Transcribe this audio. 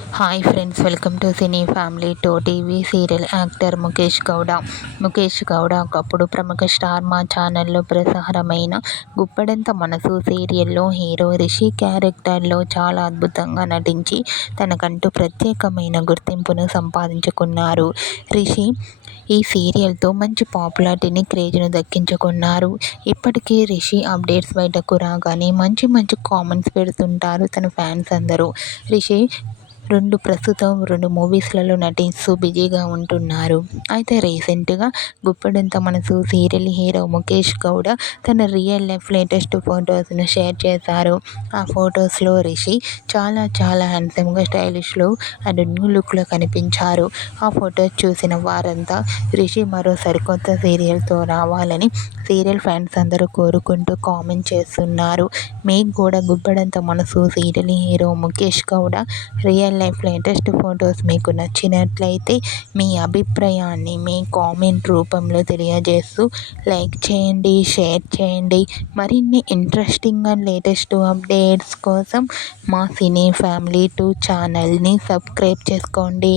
Hi friends, welcome to cine family two TV. Serial actor Mukesh Gowda. Mukesh Gowda ఒకప్పుడు ప్రముఖ star మా ఛానల్లో ప్రసారమైన గుప్పెడంత మనసు సీరియల్లో హీరో రిషి క్యారెక్టర్లో చాలా అద్భుతంగా నటించి తనకంటూ ప్రత్యేకమైన గుర్తింపును సంపాదించుకున్నారు. రిషి ఈ సీరియల్తో మంచి పాపులారిటీని, క్రేజ్ను దక్కించుకున్నారు. ఇప్పటికీ రిషి అప్డేట్స్ బయటకు రాగానే మంచి మంచి కామెంట్స్ పెడుతుంటారు తన ఫ్యాన్స్ అందరూ. రిషి ప్రస్తుతం రెండు మూవీస్లలో నటిస్తూ బిజీగా ఉంటున్నారు. అయితే రీసెంట్గా గుప్పెడంత మనసు సీరియల్ హీరో ముఖేష్ గౌడ తన రియల్ లైఫ్ లేటెస్ట్ ఫొటోస్ను షేర్ చేశారు. ఆ ఫొటోస్లో రిషి చాలా చాలా హ్యాండ్సమ్గా, స్టైలిష్లో అండ్ న్యూ లుక్లో కనిపించారు. ఆ ఫొటోస్ చూసిన వారంతా రిషి మరో సరికొత్త సీరియల్తో రావాలని సీరియల్ ఫ్యాన్స్ అందరూ కోరుకుంటూ కామెంట్ చేస్తున్నారు. మీకు కూడా Guppedantha Manasu serial hero Mukesh Gowda real life latest photos మీకు నచ్చినట్లయితే మీ అభిప్రాయాన్ని మీ కామెంట్ రూపంలో తెలియజేస్తూ లైక్ చేయండి, షేర్ చేయండి. మరిన్ని ఇంట్రెస్టింగ్ అండ్ లేటెస్ట్ అప్డేట్స్ కోసం మా సినీ ఫ్యామిలీ 2 ఛానల్ని సబ్స్క్రైబ్ చేసుకోండి.